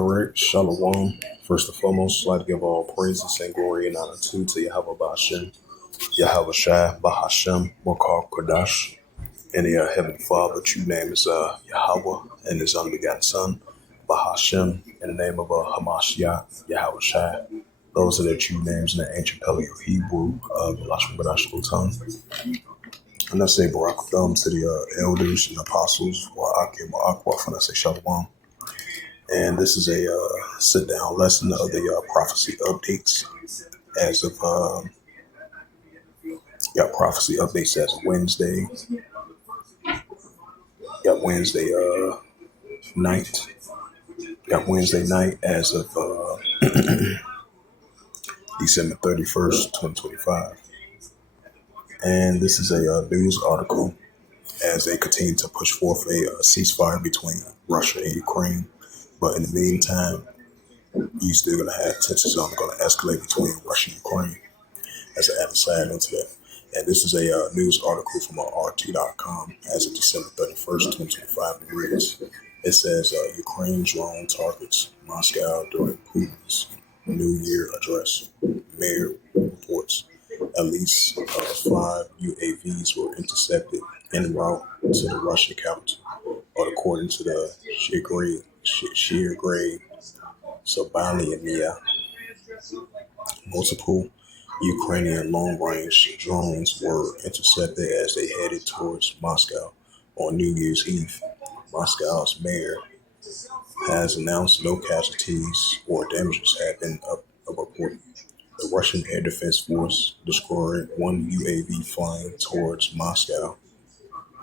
Rick, Shalom. First and foremost, I'd like to give all praises and glory and honor to Yahweh Ba'ashem, Yahweh Shai, Bahashem, Mokar Kodash, and the Heavenly Father, true name is Yahweh, and His unbegotten Son, Bahashem, in the name of Hamashiach, Yahweh Shai. Those are their true names in the ancient Paleo Hebrew, Lashon Kodash Lutan. And I say Barak Thumb to the elders and apostles, Wa'akim, Wa'akwaf, and I say Shalom. And this is a sit-down lesson of the prophecy updates as of prophecy updates as of Wednesday. Got Wednesday night. Got Wednesday night as of December 31st, 2025. And this is a news article as they continue to push forth a ceasefire between Russia and Ukraine. But in the meantime, you still going to have tensions going to escalate between Russia and Ukraine as an added side into that. And this is a news article from RT.com as of December 31st, 2025. It reads, it says Ukraine drone targets Moscow during Putin's New Year address. Mayor reports at least 5 UAVs were intercepted en route to the Russian capital, according to the Sheer-Grade Sobalia. Multiple Ukrainian long-range drones were intercepted as they headed towards Moscow on New Year's Eve. Moscow's mayor has announced no casualties or damages have been reported. The Russian Air Defense Force destroyed one UAV flying towards Moscow,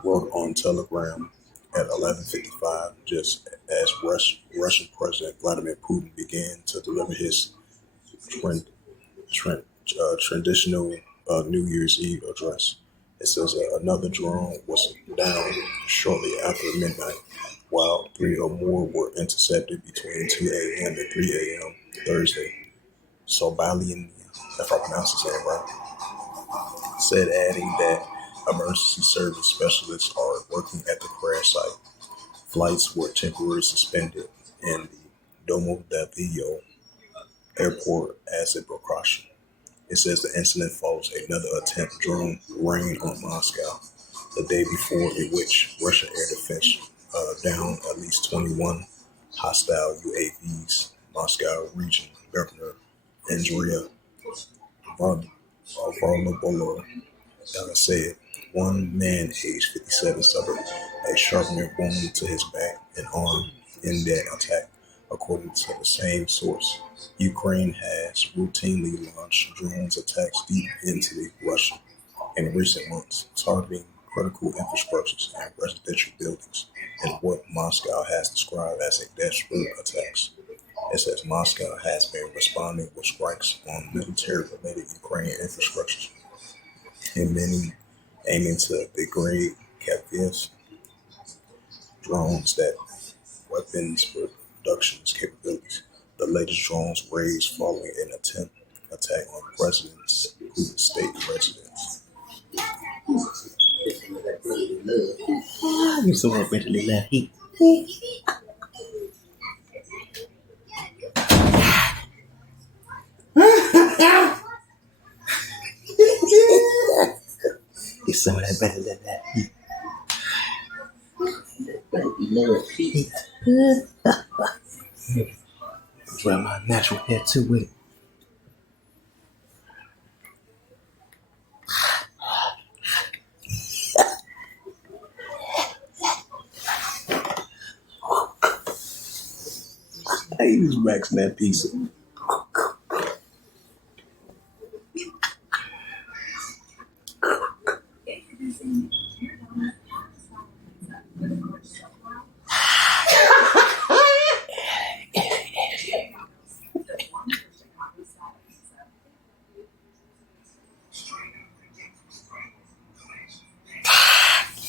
wrote on Telegram at 11:55, just as Russian President Vladimir Putin began to deliver his traditional New Year's Eve address. It says another drone was down shortly after midnight, while 3 or more were intercepted between 2 a.m. and 3 a.m. Thursday. Sobalian, if I pronounce his name right, said, adding that emergency service specialists are working at the crash site. Flights were temporarily suspended in the Domodedovo airport as a precaution. It says the incident follows another attempt drone rain on Moscow the day before, in which Russian air defense downed at least 21 hostile UAVs. Moscow region governor Andrea Varlamova said one man aged 57 suffered a sharpening wound to his back and arm in that attack, according to the same source. Ukraine has routinely launched drones attacks deep into Russia in recent months, targeting critical infrastructures and residential buildings in what Moscow has described as a desperate attacks. It says Moscow has been responding with strikes on military-related Ukrainian infrastructures, and many aiming to degrade Kyiv drones that weapons production's capabilities. The latest drones raised following an attack on President Putin's state residence. You so readily left heat. Get some of that better than that heat. Heat. Dry my natural hair too with it. Hey, who's maxing that pizza?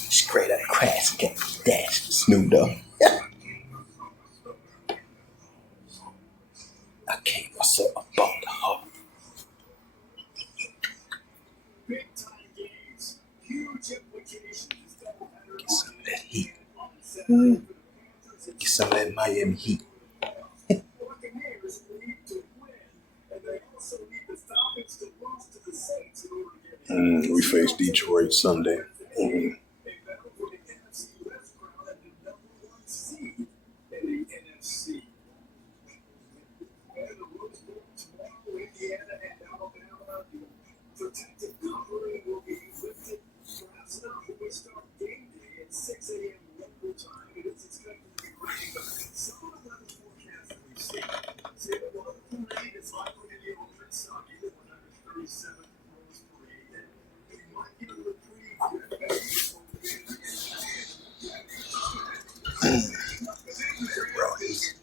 Straight out of Crash Game Dash Snoop Dogg. I came myself about the heart. Get some of that Miami Heat. We face Detroit Sunday. Bro, it's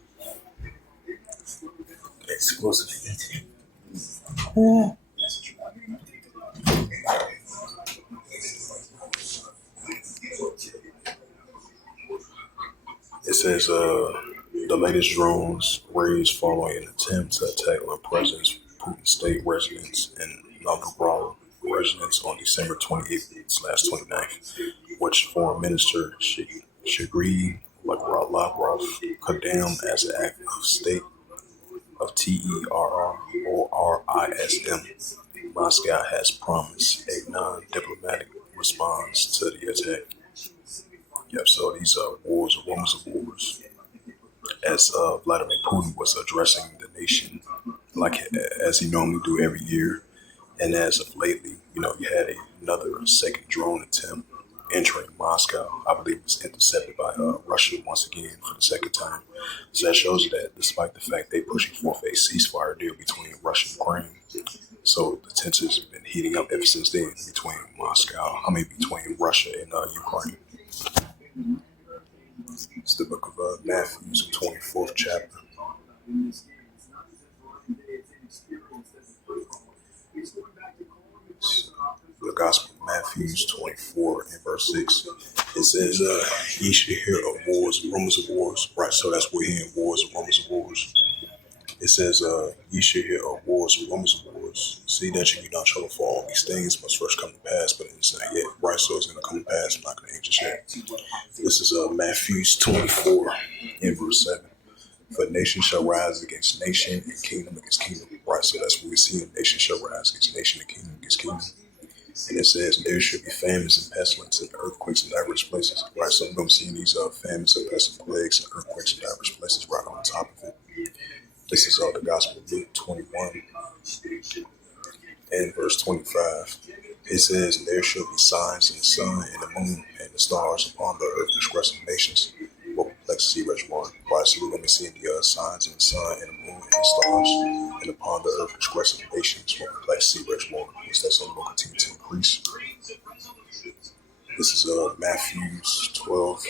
explosive heat. It says the latest drones raised following an attempt to attack on President Putin's state residence in Novgorod residence on December 28th/29th, which Foreign Minister Sergei Lavrov condemned as an act of state of terrorism. Moscow has promised a non-diplomatic response to the attack. Yep, so these are wars, rumors of wars. As Vladimir Putin was addressing the nation, like as he normally do every year, and as of lately, you had another second drone attempt entering Moscow. I believe it was intercepted by Russia once again for the second time. So that shows you that despite the fact they're pushing forth a ceasefire deal between Russia and Ukraine, so the tensions have been heating up ever since then between between Russia and Ukraine. It's the book of Matthew, 24th chapter. The Gospel of Matthew 24 and verse 6. It says, ye should hear of wars and rumors of wars. Right, so that's we're hearing wars and rumors of wars. It says, ye should hear of wars and rumors of wars. See that you do not trouble for all these things must first come to pass, but it's not yet. Right, so it's going to come to pass. I'm not going to answer yet. This is Matthew 24 and verse 7. For nation shall rise against nation and kingdom against kingdom. Right, so that's what we're seeing. Nation shall rise against nation and kingdom against kingdom. And it says there should be famines and pestilence and earthquakes in diverse places. Right, so we're going to see these famines and pestilence, plagues and earthquakes in diverse places right on top of it. This is the Gospel of Luke 21 and verse 25. It says, there shall be signs in the sun and the moon and the stars upon the earth, expressing nations will perplex the rich one. Right, so we're going to be seeing the signs in the sun and the moon and the stars, and upon the earth, expressing nations will perplex the rich one. That's only going to continue to increase. This is Matthew 12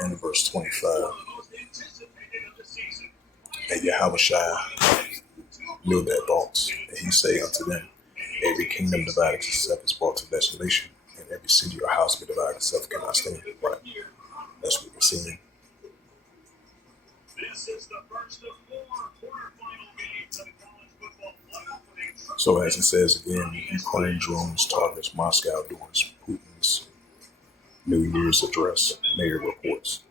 and verse 25. And Yahushua knew their thoughts, and he say unto them, every kingdom divided itself is brought to desolation, and every city or house be divided itself cannot stand. Right. That's what we're seeing. So as it says again, Ukraine drones targets Moscow during Putin's New Year's address, mayor reports.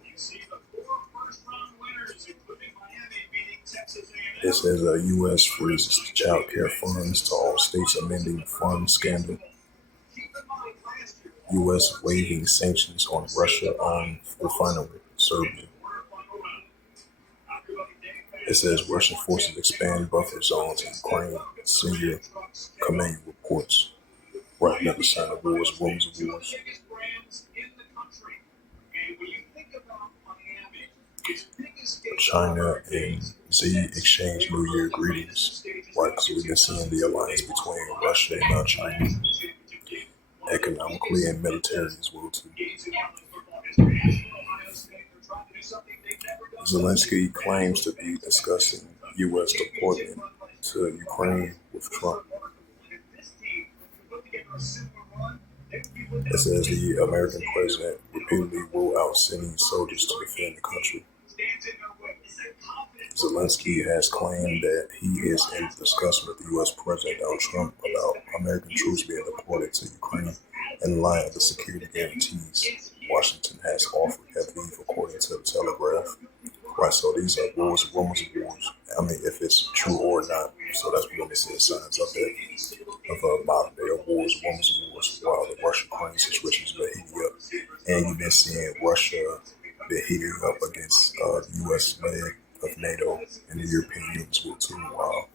It says U.S. freezes child care funds to all states amending fund scandal. U.S. waiving sanctions on Russia-owned refinery, Serbia. It says Russian forces expand buffer zones in Ukraine, Senior command reports. Right, another sign of wars, rumors of wars. China and Xi exchange New Year greetings. Right, because we've been seeing the alliance between Russia and China, economically and militarily as well too. Zelensky claims to be discussing U.S. deployment to Ukraine with Trump. It says the American president repeatedly ruled out sending soldiers to defend the country. Zelensky has claimed that he is in discussion with the U.S. President Donald Trump about American troops being deployed to Ukraine in light of the security guarantees. Washington has offered Aviv, according to the Telegraph. Right, so these are rumors of wars. I mean, if it's true or not. So that's when they see signs up there of a modern day of wars, rumors of wars, while the Russia-Ukraine situation has been heating up. And you've been seeing Russia been heating up against the U.S. leg of NATO and the European Union as well too, while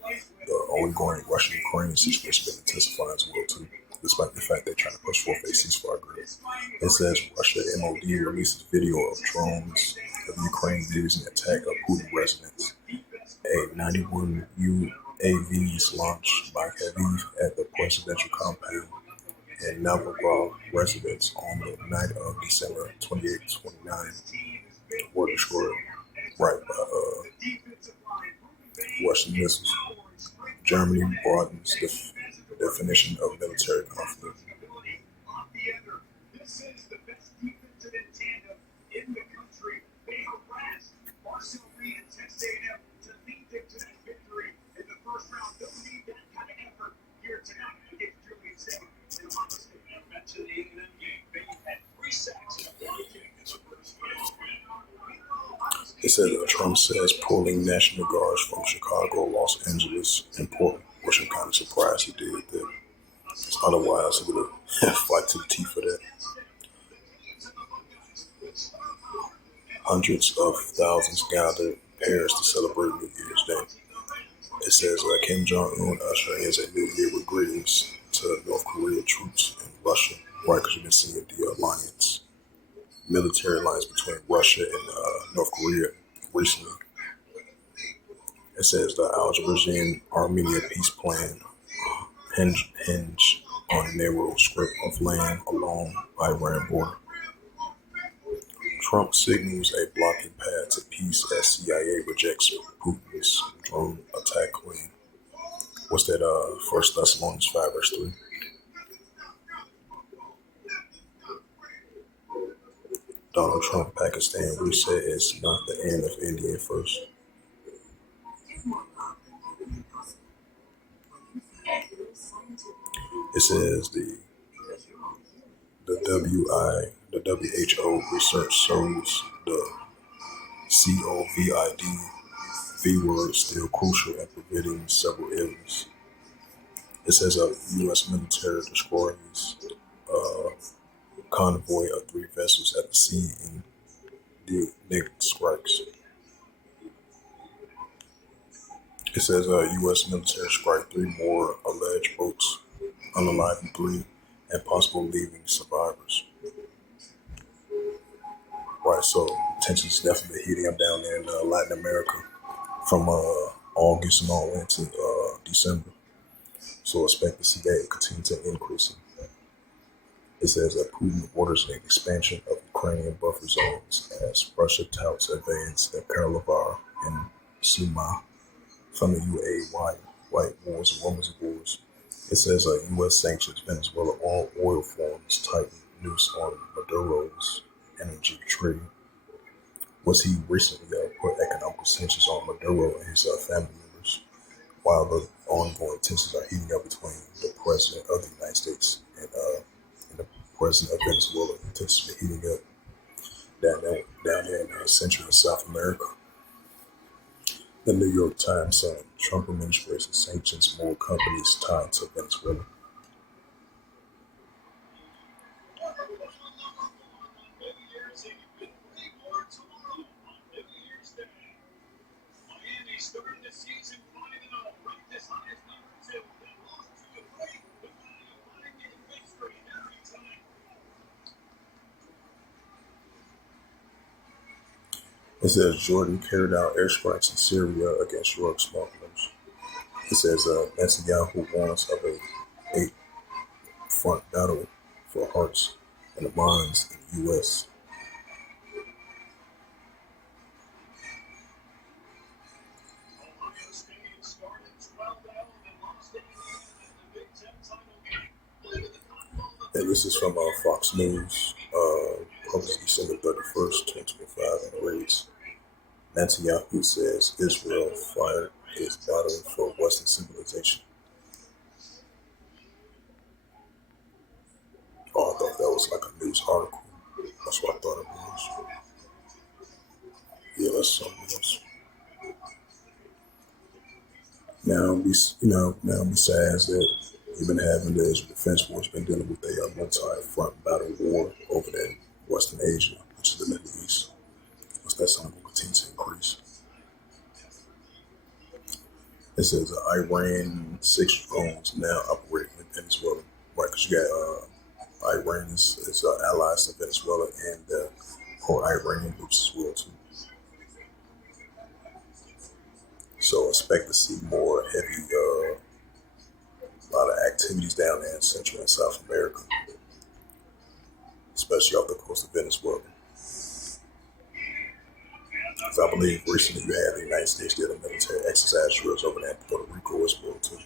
the ongoing Russia-Ukraine situation been intensifying as well too, despite the fact they're trying to push forth a ceasefire agreement. It says Russia MOD releases video of drones of Ukraine using attack of Putin residents. A 91 UAVs launched by Kyiv at the presidential compound and Novgorod residents on the night of December 28-29 were destroyed right by Russian missiles. Germany broadens the definition of military conflict. It says Trump says pulling National Guards from Chicago, Los Angeles, and Portland, which I'm kind of surprised he did that. Otherwise, he would have fight to the teeth for that. Hundreds of thousands gathered in Paris to celebrate New Year's Day. It says Kim Jong-un ushered in a new year with greetings to North Korea troops and Russia. Right, because you've been seeing the military alliance between Russia and North Korea recently. It says the Azerbaijan-Armenia peace plan hinge on narrow strip of land along Iran border. Trump signals a blocking path to peace as CIA rejects Putin's drone attack claim. What's that? 1 Thessalonians 5 verse 3. Donald Trump Pakistan reset is not the end of India first. It says the WHO research shows the COVID V word still crucial at preventing several illnesses. It says a U.S. military destroys convoy of 3 vessels at the sea in the negative strikes. It says U.S. military strike 3 more alleged boats, unaliving 3, and possible leaving survivors. Right, so tensions definitely heating up down there in Latin America from August and all into December. So expect to see that continue to increase. It says that Putin orders an expansion of Ukrainian buffer zones as Russia touts advance at Karlovar and Suma from the UAE white wars and rumors of wars. It says U.S. sanctions Venezuela all oil forms tighten noose on Maduro's energy trade. Was he recently put economic sanctions on Maduro and his family members, while the ongoing tensions are heating up between the president of the United States and the president of Venezuela. Tensions are heating up down there in Central and South America. The New York Times said Trump administration sanctions more companies tied to Venezuela. It says Jordan carried out airstrikes in Syria against drug smugglers. It says Netanyahu warns of a 8-front battle for hearts and minds in the U.S. And this is from Fox News, published December 31st, 2025, and it reads, Netanyahu says Israel fired is battling for Western civilization. Oh, I thought that was like a news article. That's what I thought it was. Yeah, that's something else. Now besides that, we've been having the Israel Defense Force been dealing with a multi-front battle war over there in Western Asia, which is the Middle East. What's that something will continue to increase? It says Iran 6 drones now operating in Venezuela. Right, because you got Iran is allies to Venezuela and the pro-Iranian groups as well too. So expect to see more heavy, lot of activities down there in Central and South America, especially off the coast of Venezuela. Because I believe recently you had the United States get a military exercise drills over there in Puerto Rico as well too.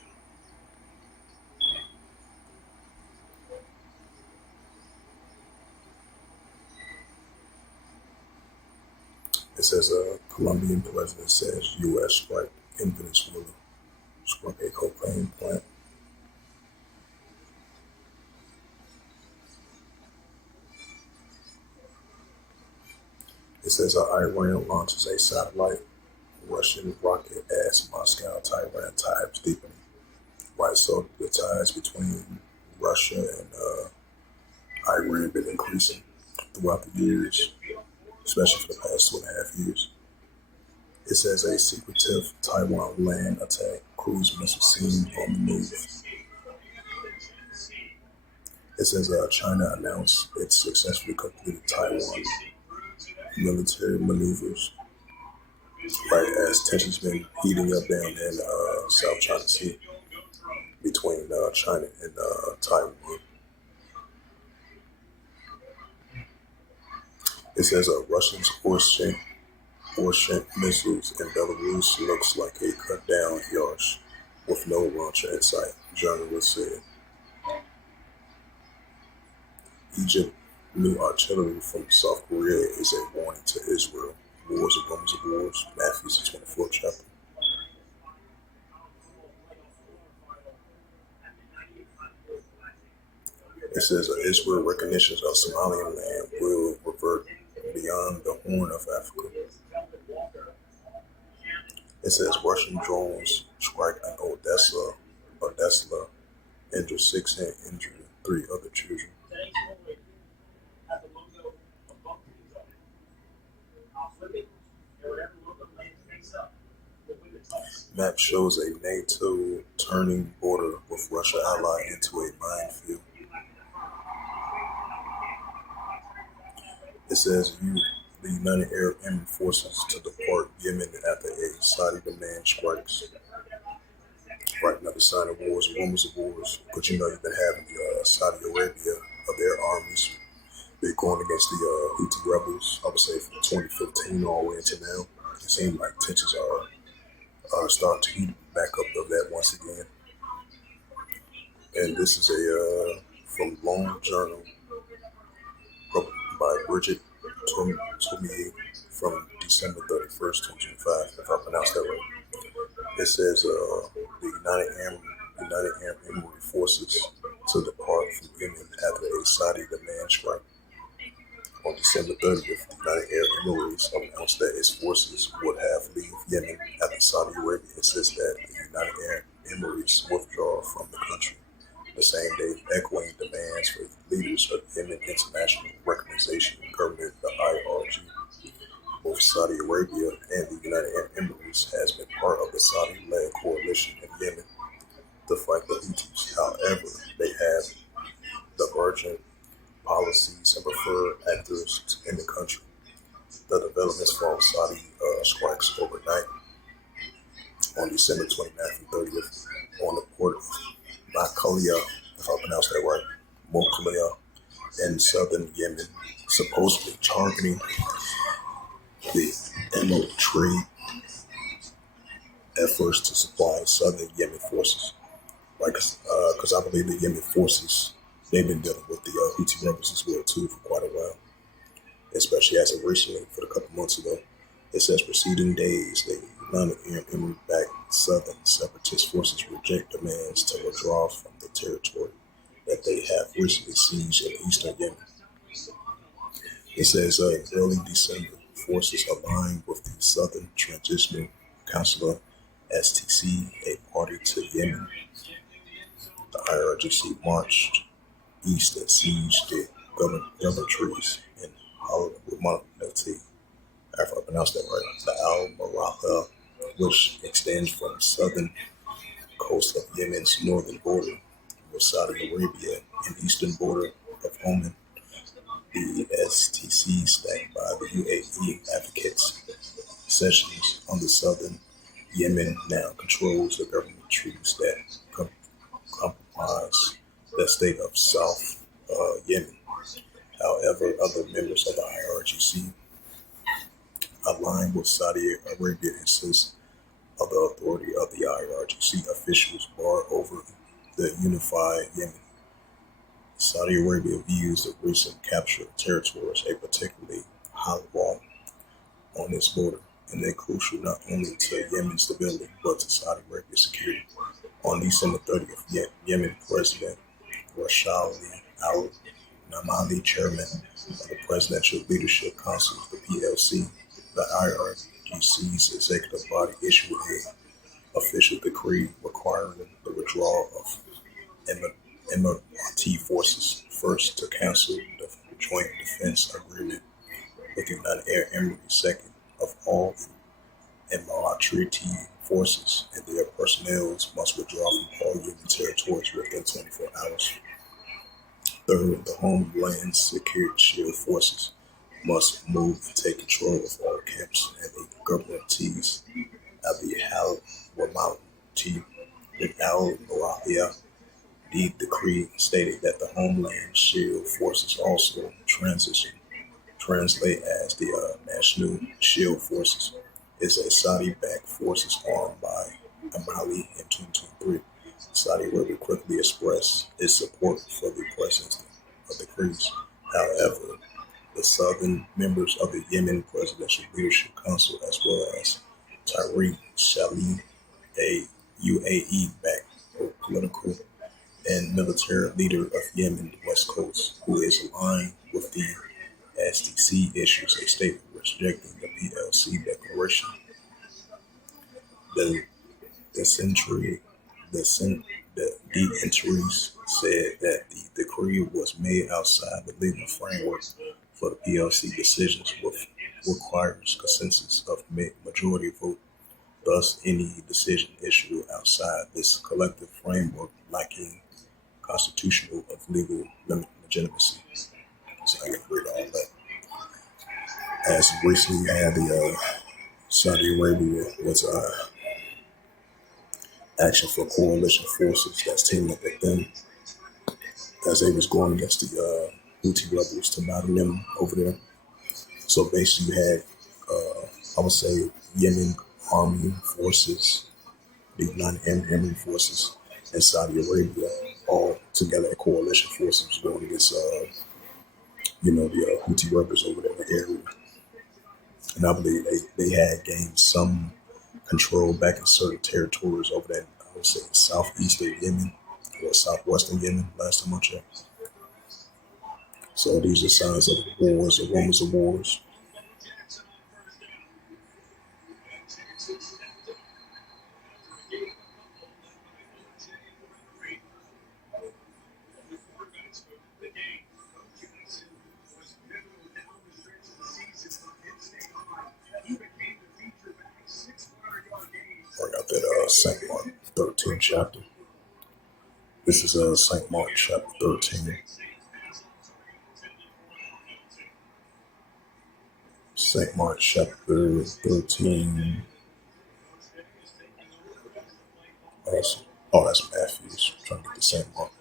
It says a Colombian president says U.S. strike in Venezuela, struck a cocaine plant. It says Iran launches a satellite. Russian rocket as Moscow Tehran ties deepening. Right, so the ties between Russia and Iran been increasing throughout the years, especially for the past 2.5 years. It says a secretive Taiwan land attack cruise missile seen on the move. It says China announced it successfully completed Taiwan military maneuvers. Right, as tensions been heating up down in South China Sea between China and Taiwan. It says Russians Orshant missiles in Belarus looks like a cut down Yash with no launcher in sight, journalists said. Egypt new artillery from South Korea is a warning to Israel. Wars and rumors of wars. Matthew, the 24th chapter. It says Israel recognitions of Somalian land will revert beyond the Horn of Africa. It says Russian drones strike an Odessa, injured 6 and injured 3 other children. Map shows a NATO turning border with Russia ally into a minefield. It says the United Arab Emirates forces to depart Yemen after a Saudi demand strikes. Right, another sign of wars, rumors of wars. But you've been having the Saudi Arabia of their armies. They're going against the Houthi rebels, I would say from 2015 all the way into now. It seems like tensions are starting to heat back up of that once again. And this is a from Long Journal by Bridget Tomier from December 31st, 2025, if I pronounced that right. It says the United Arab Emirates forces to depart from Yemen after a Saudi demand strike. On December 30th, the United Arab Emirates announced that its forces would have leave Yemen after Saudi Arabia insists that the United Arab Emirates withdraw from the country. The same day, echoing demands for leaders of Yemen International Recognition Government, the IRG. Both Saudi Arabia and the United Arab Emirates has been part of the Saudi-led coalition in Yemen to fight the Houthis. However, they have divergent policies and preferred actors in the country. The developments from Saudi strikes overnight on December 29th and 30th on the port of Makalia, if I pronounce that right, Mokalia, in southern Yemen, supposedly targeting the emerald trade efforts to supply southern Yemen forces. Like, because I believe the Yemen forces, they've been dealing with the Houthi rebels as well too for quite a while, especially as of recently, for a couple months ago. It says preceding days, the United Arab Emirates-backed southern separatist forces reject demands to withdraw from the territory that they have recently seized in eastern Yemen. It says early December, forces aligned with the Southern Transitional Council (STC), a party to Yemen. The IRGC marched east and sieged the governorates in Al-Ramalati, if I pronounced that right, the Al-Maraha, which extends from southern coast of Yemen's northern border with Saudi Arabia and eastern border of Oman. The STC, stacked by the UAE, advocates sessions on the southern Yemen, now controls the government treaties that comprise the state of South Yemen. However, other members of the IRGC, aligned with Saudi Arabia, insist of the authority of the IRGC officials bar over the unified Yemen. Saudi Arabia views the recent capture of territories, a particularly high wall on its border, and they're crucial not only to Yemen's stability but to Saudi Arabia's security. On December 30th, Yemen President Rashid Al-Namali, chairman of the Presidential Leadership Council, the PLC, the IRGC's executive body, issued an official decree requiring the withdrawal of Emirati forces, first to cancel the Joint Defense Agreement with the United Arab Emirates, second of all Emirati forces and their personnel must withdraw from all Yemen territories within 24 hours. Third, the Homeland Security Shield forces must move and take control of all camps and the governorates of the Al-Ramalati and Al-Marahia. The decree stated that the Homeland Shield forces also translate as the National Shield Forces, is a Saudi-backed forces armed by Amali in 2023. Saudi Arabia quickly expressed its support for the presence of the decrees. However, the southern members of the Yemen Presidential Leadership Council, as well as Tariq Shali, a UAE-backed political and military leader of Yemen West Coast, who is aligned with the STC, issues a statement rejecting the PLC declaration. The dignitaries said that the decree was made outside the legal framework for the PLC decisions, which requires consensus of majority vote. Thus, any decision issued outside this collective framework lacking constitutional of legal legitimacy. So I can read all that. As recently had the Saudi Arabia was action for coalition forces that's teaming up with them as they was going against the Houthi rebels to battle them over there. So basically, you had I would say Yemen Army forces, the United Arab Emirates forces, and Saudi Arabia all together in coalition forces going against the Houthi rebels over there in the area. And I believe they had gained some control back in certain territories over there, I would say southeast of Yemen or southwestern Yemen, last time I checked. So these are signs of wars or rumors of wars. I got that St. Mark 13 chapter. This is St. Mark chapter 13. St. Mark chapter 13. That's Matthew's. I'm trying to get to St. Mark.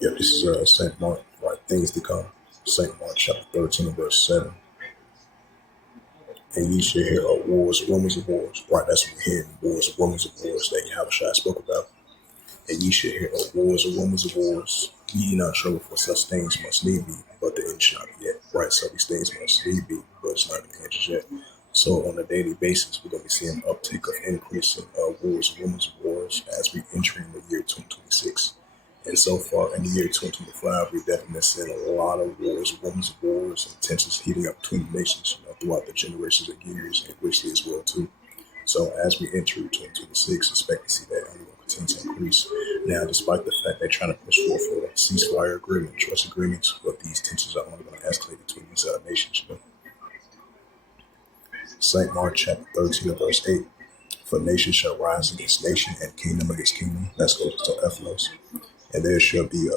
Yeah, this is St. Mark, right? Things to come. St. Mark chapter 13, verse 7. And ye shall hear of wars, rumors of wars. Right, that's what we're hearing. Wars, rumors of wars that Yahushua spoke about. And ye shall hear of wars, rumors of wars. Ye not trouble, for such things must need be, but the end shall be yet. Right, so these things must need be, but it's not the end yet. So on a daily basis, we're going to be seeing an uptick of increasing wars, rumors of wars as we enter in the year 2026. And so far in the year 2025, we've definitely seen a lot of wars, rumors of wars, and tensions heating up between the nations, throughout the generations and years, and richly as well too. So as we enter 2026, expect to see that only will continue to increase. Now, despite the fact they're trying to push forward for a ceasefire agreement, trust agreements, but these tensions are only going to escalate between these nations. St. Mark chapter 13 and verse 8. For nation shall rise against nation and kingdom against kingdom. Let's go to Ephesus. And there shall be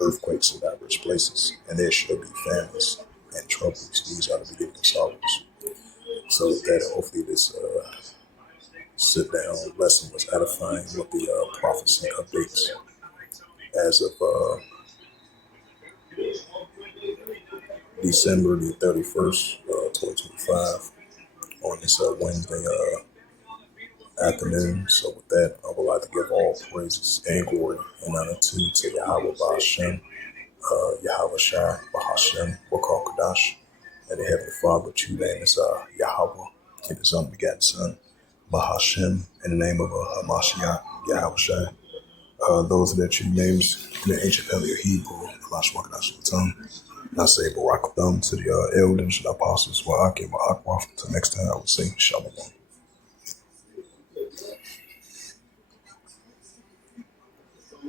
earthquakes in diverse places, and there shall be famines and troubles. These are the beginning of sorrows. So with that, hopefully this sit down lesson was edifying with the prophecy updates as of December the 31st, 2025, on this Wednesday afternoon. So with that, I would like to give all praises and glory and honor to Yahweh Ba'ashem, Yahweh Shai, Bahashem, Wakal Kadash, and the Heavenly Father, true name is Yahweh, and His unbegotten Son, Bahashem, in the name of Hamashiach, Yahweh Shai. Those are the true names in the ancient Paleo Hebrew, Kalashwakadash tongue. And I say Barak Thumb to the elders and apostles, Wa'akim, Wa'akwaf. Till next time, I would say Shalom.